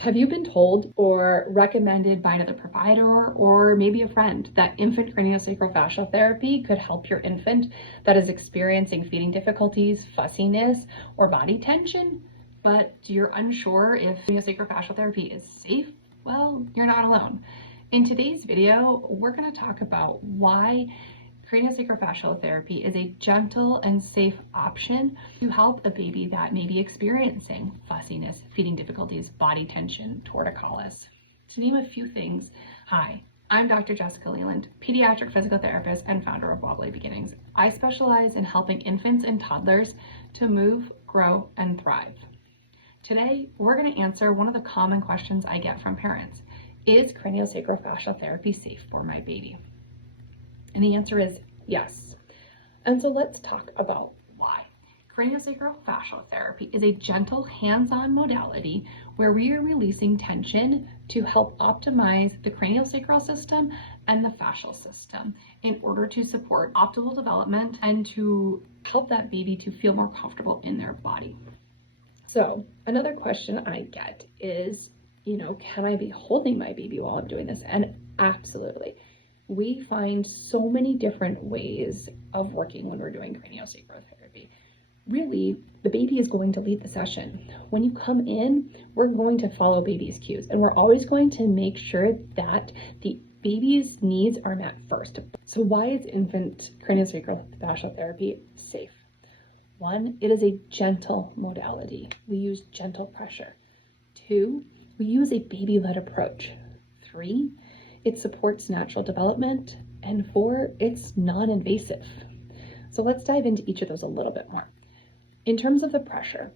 Have you been told or recommended by another provider or maybe a friend that infant craniosacral fascial therapy could help your infant that is experiencing feeding difficulties, fussiness, or body tension, but you're unsure if craniosacral fascial therapy is safe? Well, you're not alone. In today's video, we're going to talk about why craniosacral fascial therapy is a gentle and safe option to help a baby that may be experiencing fussiness, feeding difficulties, body tension, torticollis. To name a few things, hi, I'm Dr. Jessica Leland, pediatric physical therapist and founder of Wobbly Beginnings. I specialize in helping infants and toddlers to move, grow, and thrive. Today, we're going to answer one of the common questions I get from parents. Is craniosacral fascial therapy safe for my baby? And the answer is yes. And so let's talk about why. Craniosacral fascial therapy is a gentle hands-on modality where we are releasing tension to help optimize the craniosacral system and the fascial system in order to support optimal development and to help that baby to feel more comfortable in their body. So another question I get is, can I be holding my baby while I'm doing this? And absolutely. We find so many different ways of working when we're doing craniosacral therapy. Really, the baby is going to lead the session. When you come in, we're going to follow baby's cues, and we're always going to make sure that the baby's needs are met first. So why is infant craniosacral fascial therapy safe? 1, it is a gentle modality. We use gentle pressure. 2, we use a baby-led approach. 3, it supports natural development, and 4, it's non-invasive. So let's dive into each of those a little bit more. In terms of the pressure,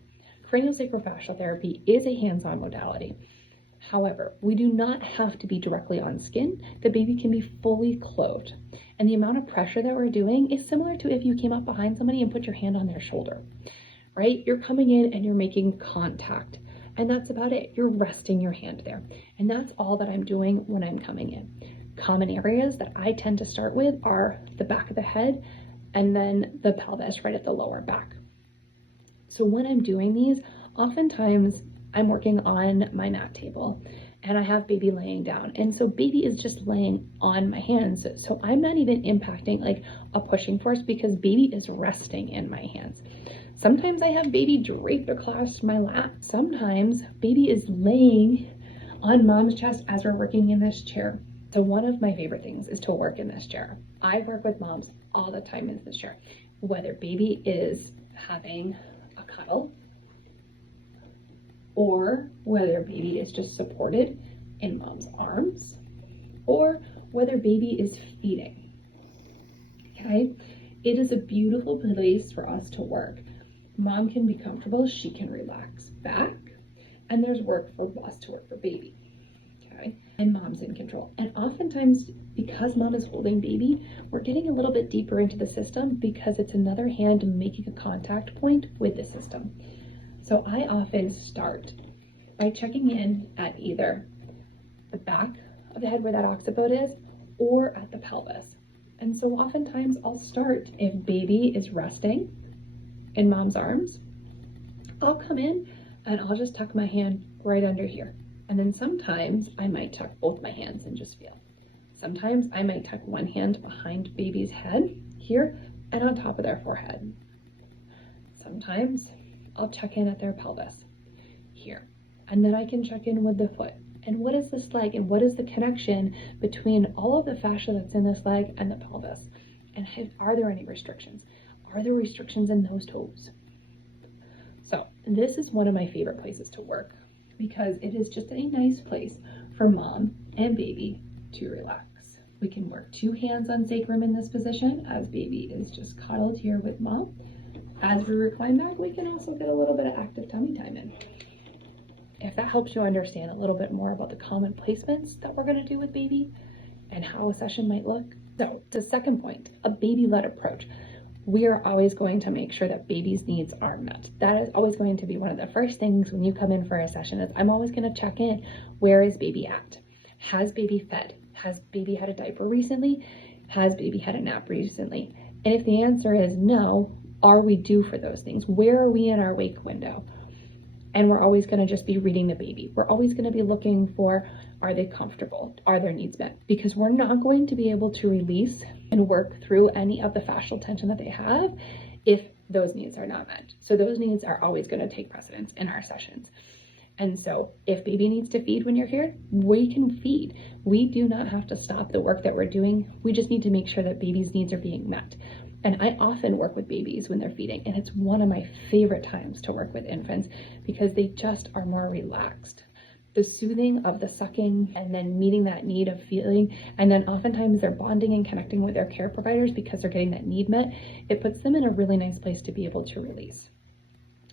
craniosacral fascial therapy is a hands-on modality. However, we do not have to be directly on skin. The baby can be fully clothed. And the amount of pressure that we're doing is similar to if you came up behind somebody and put your hand on their shoulder, right? You're coming in and you're making contact. And that's about it. You're resting your hand there. And that's all that I'm doing when I'm coming in. Common areas that I tend to start with are the back of the head and then the pelvis right at the lower back. So when I'm doing these, oftentimes I'm working on my mat table and I have baby laying down. And so baby is just laying on my hands. So I'm not even impacting like a pushing force because baby is resting in my hands. Sometimes I have baby draped across my lap. Sometimes baby is laying on mom's chest as we're working in this chair. So one of my favorite things is to work in this chair. I work with moms all the time in this chair, whether baby is having a cuddle or whether baby is just supported in mom's arms or whether baby is feeding. Okay, it is a beautiful place for us to work. Mom can be comfortable, she can relax back, and there's work for us to work for baby, okay? And mom's in control. And oftentimes, because mom is holding baby, we're getting a little bit deeper into the system because it's another hand making a contact point with the system. So I often start by checking in at either the back of the head where that occiput is or at the pelvis. And so oftentimes I'll start if baby is resting in mom's arms. I'll come in and I'll just tuck my hand right under here. And then sometimes I might tuck both my hands and just feel. Sometimes I might tuck one hand behind baby's head here and on top of their forehead. Sometimes I'll check in at their pelvis here. And then I can check in with the foot. And what is this leg? And what is the connection between all of the fascia that's in this leg and the pelvis? And are there any restrictions? Are there restrictions in those toes? So this is one of my favorite places to work because it is just a nice place for mom and baby to relax. We can work 2 hands on sacrum in this position as baby is just cuddled here with mom. As we recline back, we can also get a little bit of active tummy time in. If that helps you understand a little bit more about the common placements that we're going to do with baby and how a session might look. So the second point, a baby-led approach. We are always going to make sure that baby's needs are met. That is always going to be one of the first things when you come in for a session is I'm always going to check in. Where is baby at? Has baby fed? Has baby had a diaper recently? Has baby had a nap recently? And if the answer is no, are we due for those things? Where are we in our wake window? And we're always going to just be reading the baby. We're always going to be looking for, are they comfortable? Are their needs met? Because we're not going to be able to release and work through any of the fascial tension that they have if those needs are not met. So those needs are always going to take precedence in our sessions. And so if baby needs to feed when you're here, we can feed. We do not have to stop the work that we're doing. We just need to make sure that baby's needs are being met. And I often work with babies when they're feeding, and it's one of my favorite times to work with infants because they just are more relaxed. The soothing of the sucking and then meeting that need of feeling, and then oftentimes they're bonding and connecting with their care providers because they're getting that need met, it puts them in a really nice place to be able to release.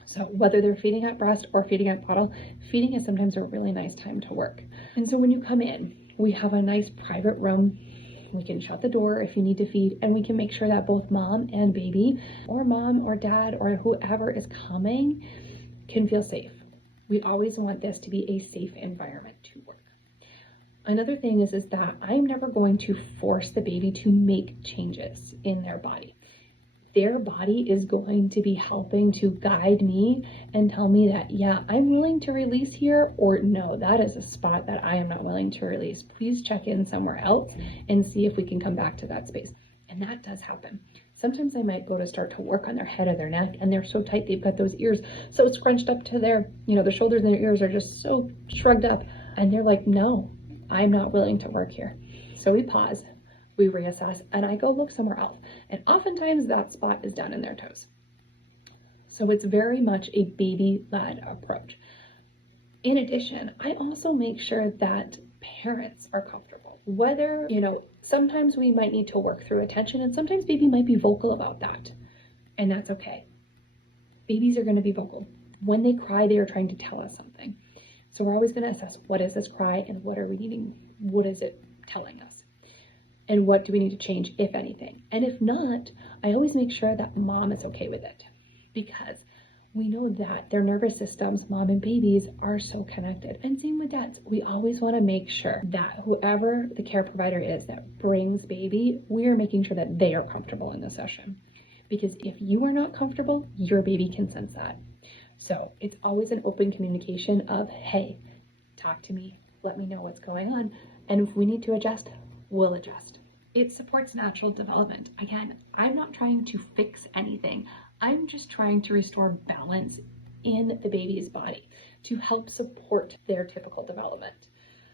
So whether they're feeding at breast or feeding at bottle, feeding is sometimes a really nice time to work. And so when you come in, we have a nice private room. We can shut the door if you need to feed, and we can make sure that both mom and baby, or mom or dad or whoever is coming, can feel safe. We always want this to be a safe environment to work. Another thing is that I'm never going to force the baby to make changes in their body. Their body is going to be helping to guide me and tell me that, yeah, I'm willing to release here, or no, that is a spot that I am not willing to release. Please check in somewhere else and see if we can come back to that space. And that does happen. Sometimes I might go to start to work on their head or their neck, and they're so tight, they've got those ears so scrunched up to their, their shoulders and their ears are just so shrugged up. And they're like, no, I'm not willing to work here. So we pause. We reassess, and I go look somewhere else. And oftentimes that spot is down in their toes. So it's very much a baby-led approach. In addition, I also make sure that parents are comfortable. Whether, sometimes we might need to work through attention, and sometimes baby might be vocal about that. And that's okay. Babies are going to be vocal. When they cry, they are trying to tell us something. So we're always going to assess, what is this cry and what are we needing? What is it telling us? And what do we need to change, if anything? And if not, I always make sure that mom is okay with it, because we know that their nervous systems, mom and babies, are so connected. And same with dads. We always want to make sure that whoever the care provider is that brings baby, we are making sure that they are comfortable in the session. Because if you are not comfortable, your baby can sense that. So it's always an open communication of, hey, talk to me, let me know what's going on. And if we need to adjust, we'll adjust. It supports natural development. Again, I'm not trying to fix anything. I'm just trying to restore balance in the baby's body to help support their typical development,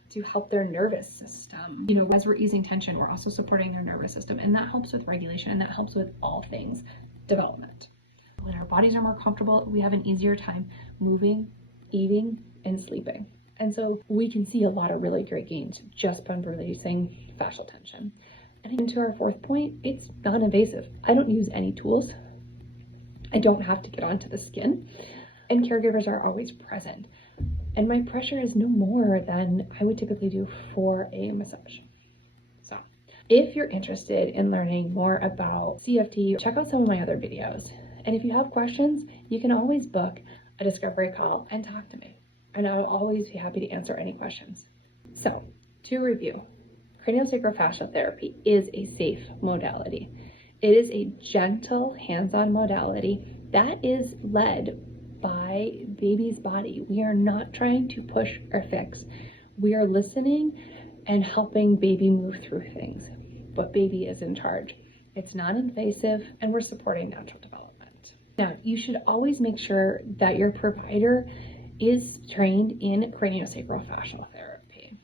to help their nervous system. As we're easing tension, we're also supporting their nervous system, and that helps with regulation, and that helps with all things development. When our bodies are more comfortable, we have an easier time moving, eating, and sleeping. And so we can see a lot of really great gains just by releasing fascial tension. And into our fourth point, it's non-invasive. I don't use any tools. I don't have to get onto the skin, and caregivers are always present. And my pressure is no more than I would typically do for a massage. So if you're interested in learning more about CFT, check out some of my other videos. And if you have questions, you can always book a discovery call and talk to me. And I'll always be happy to answer any questions. So to review, Craniosacral Fascial Therapy is a safe modality. It is a gentle, hands-on modality that is led by baby's body. We are not trying to push or fix. We are listening and helping baby move through things, but baby is in charge. It's non-invasive, and we're supporting natural development. Now, you should always make sure that your provider is trained in craniosacral fascial therapy.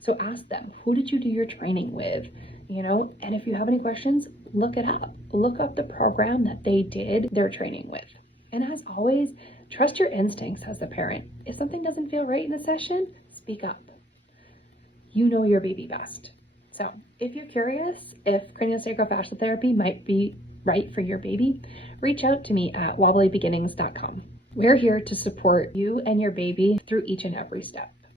So ask them, who did you do your training with? And if you have any questions, look it up. Look up the program that they did their training with. And as always, trust your instincts as the parent. If something doesn't feel right in the session, speak up. You know your baby best. So if you're curious if craniosacral fascial therapy might be right for your baby, reach out to me at wobblybeginnings.com. We're here to support you and your baby through each and every step.